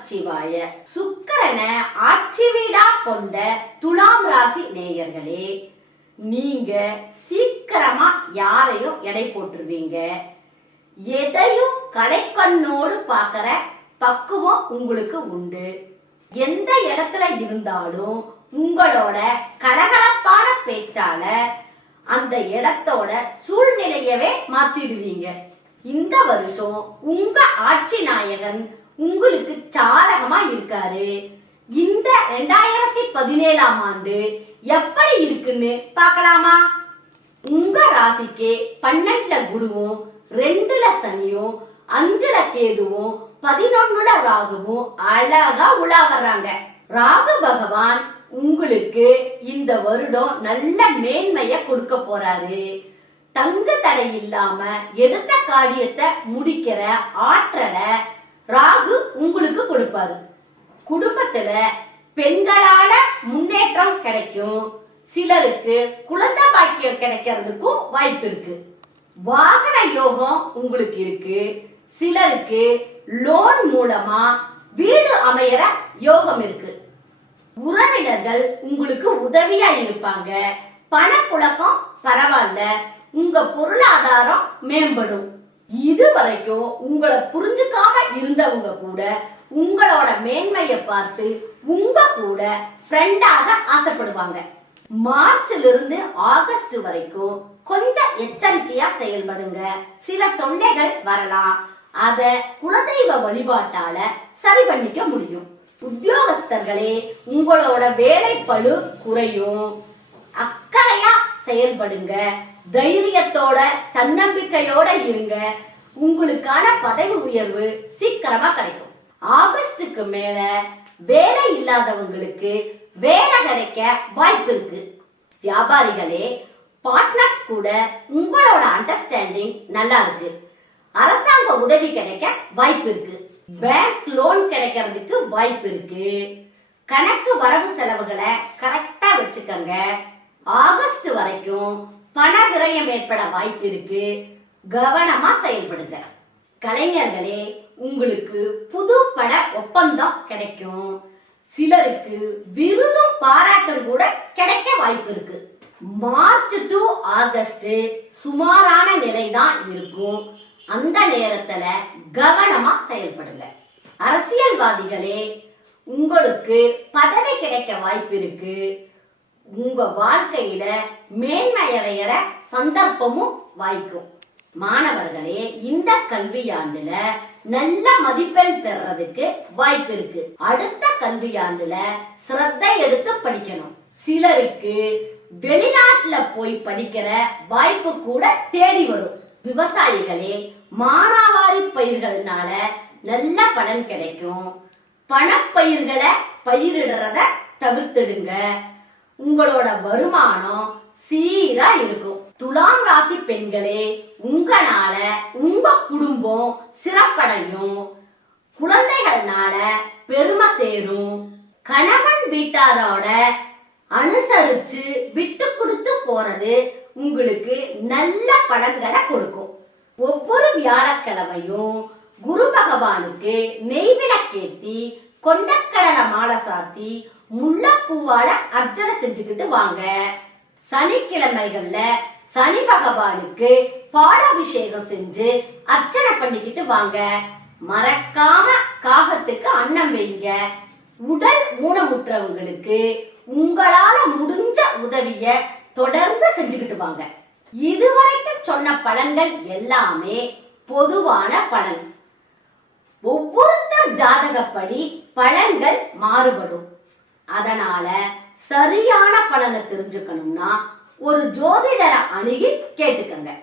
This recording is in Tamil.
நமச்சிவாய. சுக்கரனை ஆட்சி வீடா கொண்ட துலாம் ராசி நேயர்களே நீங்க சீக்கிரமா யாரையும் எடை போட்டுருவீங்க. எதையும் கலைக்கண்ணோடு பாக்குற பக்குவம் உங்களுக்கு உண்டு. எந்த இடத்துல இருந்தாலும் உங்களோட கலகலப்பான பேச்சால அந்த இடத்தோட சூழ்நிலையவே மாத்திடுவீங்க. இந்த வருஷம் உங்க ஆட்சி நாயகன் உங்களுக்கு சாதகமா இருக்காரு. இந்த ரெண்டாயிரத்தி பதினேழாம் ஆண்டு எப்படி இருக்குன்னு பார்க்கலாமா? உங்க ராசிக்கு பன்னெண்டுல குருவும் ரெண்டுல சனியும் அஞ்சுல கேதுவும் பதினொன்னுல ராகுவும் அழகா உலா வர்றாங்க ராகு பகவான் உங்களுக்கு இந்த வருடம் நல்ல மேன்மைய கொடுக்க போறாரு. தங்கு தடை இல்லாம எடுத்த காரியத்தை முடிக்கிற ஆற்றலை ராகு உங்களுக்கு கொடுப்பாரு. குடும்பத்துல பெண்களால முன்னேற்றம் கிடைக்கும். சிலருக்கு குழந்தை பாக்கியம் கிடைக்கிறதுக்கும் வாய்ப்பு இருக்கு. வாகன யோகம் உங்களுக்கு இருக்கு. சிலருக்கு லோன் மூலமா வீடு அமையற யோகம் இருக்கு. உறவினர்கள் உங்களுக்கு உதவியா இருப்பாங்க. பணப்புழக்கம் பரவாயில்ல. உங்க பொருளாதாரம் மேம்படும். இது வரைக்கும் உங்களை புரிஞ்சுக்காம இருந்தவங்க கூட உங்களோட மேன்மையை பார்த்து உங்க கூட ஃப்ரெண்டாக ஆசைப்படுவாங்க. மார்ச்ல இருந்து ஆகஸ்ட் வரைக்கும் கொஞ்சம் எச்சரிக்கையா செயல்படுங்க. சில தொல்லைகள் வரலாம். அத குலதெய்வ வழிபாட்டால சரி பண்ணிக்க முடியும். உத்தியோகஸ்தர்களே உங்களோட வேலை பளு குறையும். அக்கறையா செயல்படுங்க. தைரியத்தோட தன்னம்பிக்கையோட இருங்க. உங்களுக்கான பதவி உயர்வு சீக்கிரமா கிடைக்கும். ஆகஸ்டுக்கு மேல வேலை இல்லாதவங்களுக்கு வேலை கிடைக்க வாய்ப்பு இருக்கு. வியாபாரிகளே பார்ட்னர்ஸ் கூட உங்களோட அண்டர்ஸ்டாண்டிங் நல்லா இருக்கு. அரசாங்க உதவி கிடைக்க வாய்ப்பு இருக்கு. பேங்க் லோன் கிடைக்கிறதுக்கு வாய்ப்பு இருக்கு. கணக்கு வரவு செலவுகளை கரெக்டா வச்சுக்கோங்க. ஆகஸ்ட் வரைக்கும் பண விரயம் ஏற்பட வாய்ப்பு இருக்கு. கவனமா செயல்படுங்க. கலைஞர்களே உங்களுக்கு புது பட ஒப்பந்தம் கிடைக்கும். சிலருக்கு விருதும் பாராட்டும் கூட கிடைக்க வாய்ப்பு இருக்கு. மார்ச் டு ஆகஸ்ட் சுமாரான நிலை தான் இருக்கும். அந்த நேரத்துல கவனமா செயல்படுங்க. அரசியல்வாதிகளே உங்களுக்கு பதவி கிடைக்க வாய்ப்பு இருக்கு. உங்க வாழ்க்கையில மேன்மையடைகிற சந்தர்ப்பமும் வாய்க்கும். மாணவர்களே இந்த கல்வியாண்டுல நல்ல மதிப்பெண் பெறறதுக்கு வாய்ப்பு இருக்கு. அடுத்த கல்வியாண்டுல சிரத்தை எடுத்து படிக்கணும். சிலருக்கு வெளிநாட்டுல போய் படிக்கிற வாய்ப்பு கூட தேடி வரும். விவசாயிகளே மானாவாரி பயிர்கள்னால நல்ல பலன் கிடைக்கும். பணப்பயிர்களை பயிரிடுறத தவிர்த்துடுங்க. உங்களோட வருமானம் சீரா இருக்கும். துலாம் ராசி பெண்களே உங்களால உங்க குடும்பம் சிறப்படையும். குழந்தைகள்னால பெருமை சேரும். கணவன் வீட்டாரோட அனுசரிச்சு விட்டு கொடுத்து போறது உங்களுக்கு நல்ல பலன்களை கொடுக்கும். ஒவ்வொரு வியாழக்கிழமையும் குரு பகவானுக்கு நெய்விளக்கேத்தி கொண்டக்கடலை மாலை சாத்தி முல்லைப்பூவால அர்ச்சனை செஞ்சுக்கிட்டு வாங்க. சனிக்கிழமைகள்ல சனி பகவானுக்கு பாலாபிஷேகம் செஞ்சு அர்ச்சனை பண்ணிக்கிட்டு வாங்க. மறக்காம காகத்துக்கு அன்னம் வைங்க. உடல் ஊனமுற்றவங்களுக்கு உங்களால முடிஞ்ச உதவிய தொடர்ந்து செஞ்சுக்கிட்டு வாங்க. இதுவரைக்கும் சொன்ன பலன்கள் எல்லாமே பொதுவான பலன். ஒவ்வொருத்தர் ஜாதகப்படி பலன்கள் மாறுபடும். அதனால சரியான பலனை தெரிஞ்சுக்கணும்னா ஒரு ஜோதிடரை அணுகி கேட்டுக்கங்க.